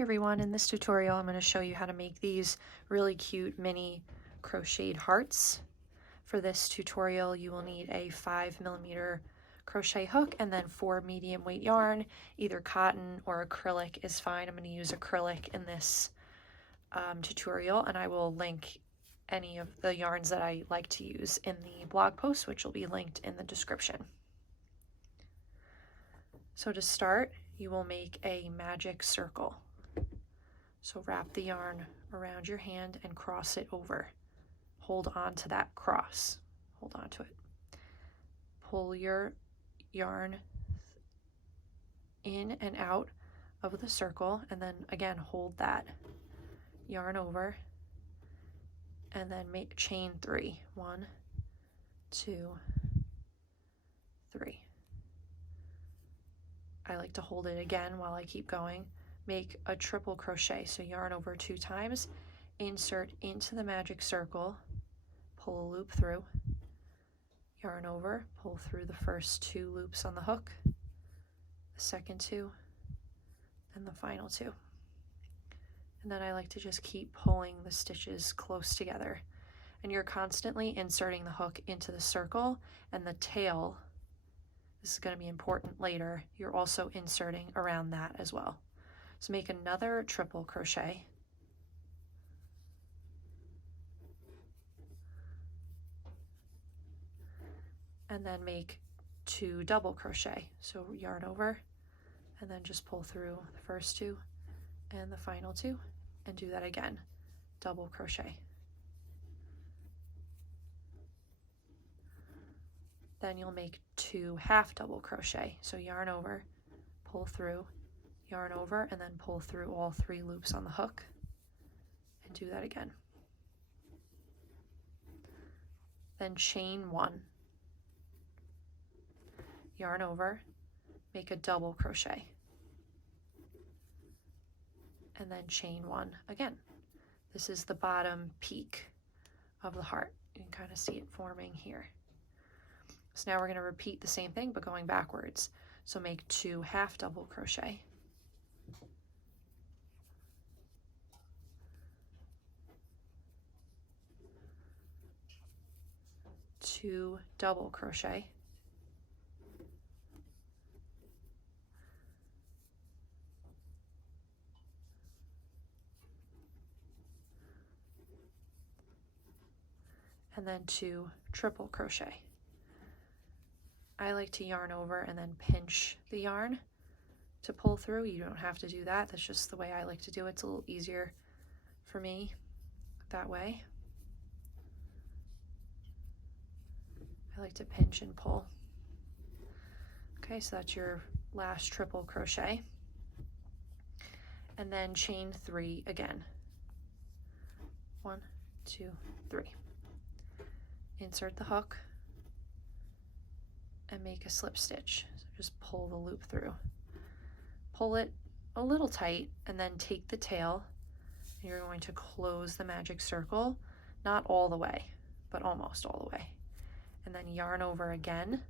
everyone, in this tutorial I'm going to show you how to make these really cute mini crocheted hearts. For this tutorial you will need a 5mm crochet hook and then 4 medium weight yarn. Either cotton or acrylic is fine. I'm going to use acrylic in this tutorial, and I will link any of the yarns that I like to use in the blog post, which will be linked in the description. So to start, you will make a magic circle. So wrap the yarn around your hand and cross it over. Hold on to that cross. Hold on to it. Pull your yarn in and out of the circle, and then again hold that yarn over, and then make chain 3. 1, 2, 3. I like to hold it again while I keep going. Make a triple crochet, so yarn over 2 times, insert into the magic circle, pull a loop through, yarn over, pull through the first 2 loops on the hook, the second 2, and the final 2. And then I like to just keep pulling the stitches close together. And you're constantly inserting the hook into the circle, and the tail, this is going to be important later, you're also inserting around that as well. So make another triple crochet. And then make 2 double crochet. So yarn over and then just pull through the first 2 and the final 2, and do that again. Double crochet. Then you'll make 2 half double crochet. So yarn over, pull through, yarn over, and then pull through all 3 loops on the hook, and do that again. Then chain 1, yarn over, make a double crochet, and then chain 1 again. This is the bottom peak of the heart. You can kind of see it forming here. So now we're going to repeat the same thing but going backwards. So make 2 half double crochet, two double crochet, and then 2 triple crochet. I like to yarn over and then pinch the yarn to pull through. You don't have to do that. That's just the way I like to do it. It's a little easier for me that way. I like to pinch and pull. Okay, so that's your last triple crochet. And then chain 3 again. 1, 2, 3. Insert the hook and make a slip stitch. So just pull the loop through. Pull it a little tight and then take the tail. You're going to close the magic circle, not all the way, but almost all the way. And then yarn over again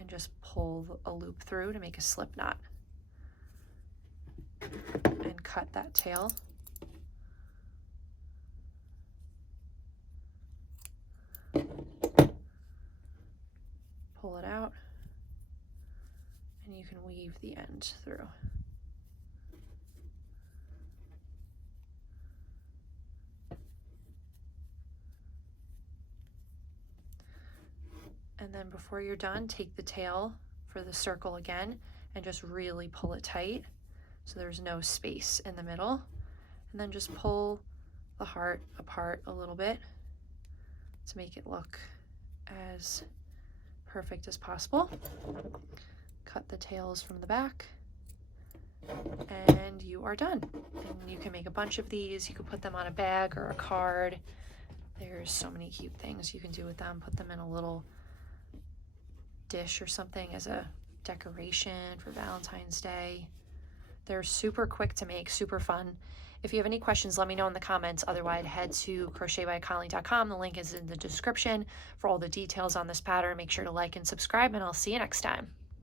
and just pull a loop through to make a slip knot. And cut that tail. Pull it out, and you can weave the end through. And then before you're done, take the tail for the circle again and just really pull it tight so there's no space in the middle. And then just pull the heart apart a little bit to make it look as perfect as possible. Cut the tails from the back, and you are done. And you can make a bunch of these. You can put them on a bag or a card. There's so many cute things you can do with them. Put them in a little dish or something as a decoration for Valentine's Day. They're super quick to make, super fun. If you have any questions, let me know in the comments. Otherwise, head to crochetbycolleen.com. The link is in the description for all the details on this pattern. Make sure to like and subscribe, and I'll see you next time.